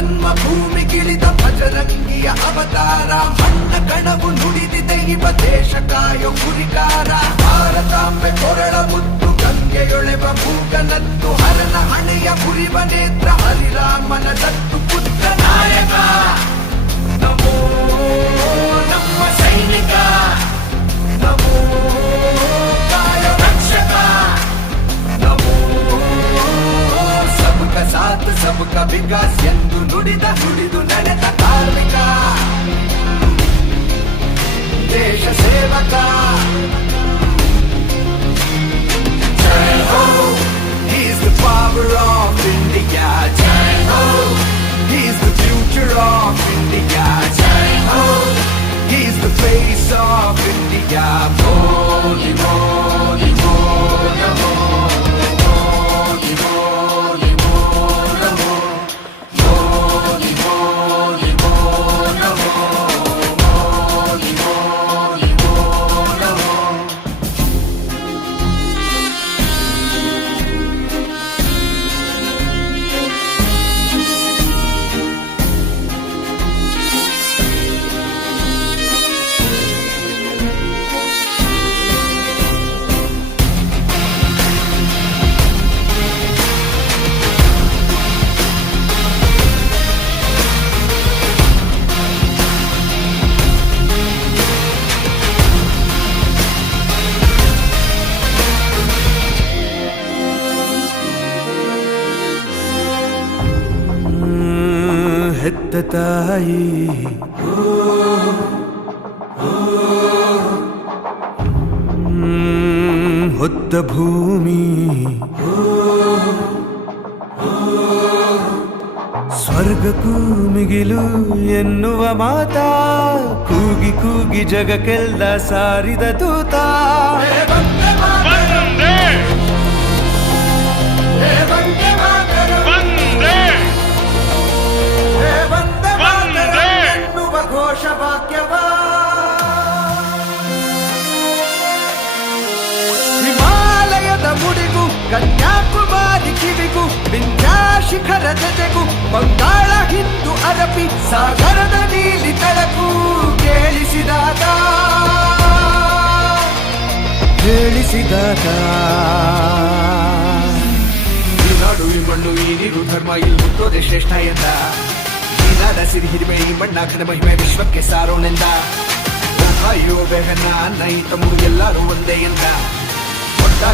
ಜನ್ಮಭೂಮಿಗಿಳಿದ ಭಜರಂಗಿಯ ಅವತಾರ, ಹಣ್ಣ ಕಣವು ನುಡಿದಿದೆ, ಇವ ದೇಶ ಕಾಯೋ ಗುರಿಕಾರ. ಭಾರತಾಂಬೆ ಕೊರಳ ಮುತ್ತು ಗಂಗೆಯೊಳೆವ ಭೂಗನತ್ತು ಹರನ ಹಣೆಯ ಕುರಿವ ನೇತ್ರ ಹರಿರಾಮನ ದತ್ತು ಪುತ್ರ ನಾಯಕ. ನಮೋ ನಮ್ಮ ಸೈನಿಕ. ನಮೋ ಕಾಯ ರಕ್ಷಕ. ನಮೋ ಸಾತ್ ವಿಕಾಸ. ನುಡಿದು ನ ತಾಯಿ. ಹೊತ್ತ ಭೂಮಿ. ಸ್ವರ್ಗಕ್ಕೂ ಮಿಗಿಲು ಎನ್ನುವ ಮಾತಾ. ಕೂಗಿ ಕೂಗಿ ಜಗಕ್ಕೆಲ್ಲ ಸಾರಿದ ತೂತ ಕನ್ಯಾಕುಮಾರಿ ಕಿವಿಗೂ ವಿಂಧ್ಯ ಶಿಖರ ಜತೆಗೂ ಬಂಗಾಳ ಹಿಂದೂ ಅರಬಿ ಸಾಗರದ ನೀಲಿ ತಳಕು ಕೇಳಿಸಿದಾಗ. ಕೇಳಿಸಿದಾಗ. ಈ ನಾಡು, ಈ ಮಣ್ಣು, ಈ ನೀರು, ಧರ್ಮ ಇಲ್ಲಿ ಹುಟ್ಟೋದೆ ಶ್ರೇಷ್ಠ ಎಂದ. ಈ ಸಿರಿ, ಹಿರಿಮೆ, ಈ ಮಣ್ಣ, ಘನ ಮಹಿಮೆ, ವಿಶ್ವಕ್ಕೆ ಸಾರೋನೆಂದ. ಓ ಅಯ್ಯೋ ಬೆಹನ ಈ ತಮ್ಮು ಎಲ್ಲರೂ ಒಂದೇ ಎಂದ.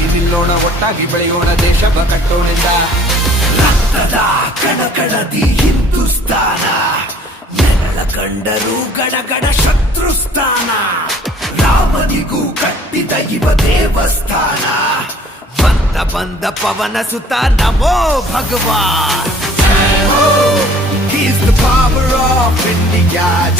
ಒಟ್ಟಾಗಿ ನಿಲ್ಲೋಣ, ಒಟ್ಟಾಗಿ ಬೆಳೆಯೋಣ ದೇಶ ಕಟ್ಟೋಣಿಂದ ರಕ್ತದ ಕಣಕಣದಿ ಹಿಂದೂಸ್ತಾನ. ನೆರಳ ಕಂಡರೂ ಗಡಗಡ ಶತ್ರುಸ್ಥಾನ. ರಾಮನಿಗೂ ಕಟ್ಟಿದ ಇವ ದೇವಸ್ಥಾನ. ಬಂದ ಬಂದ ಪವನ ಸುತ ನಮೋ ಭಗವಾನ್. ಹೋ He's the power of India.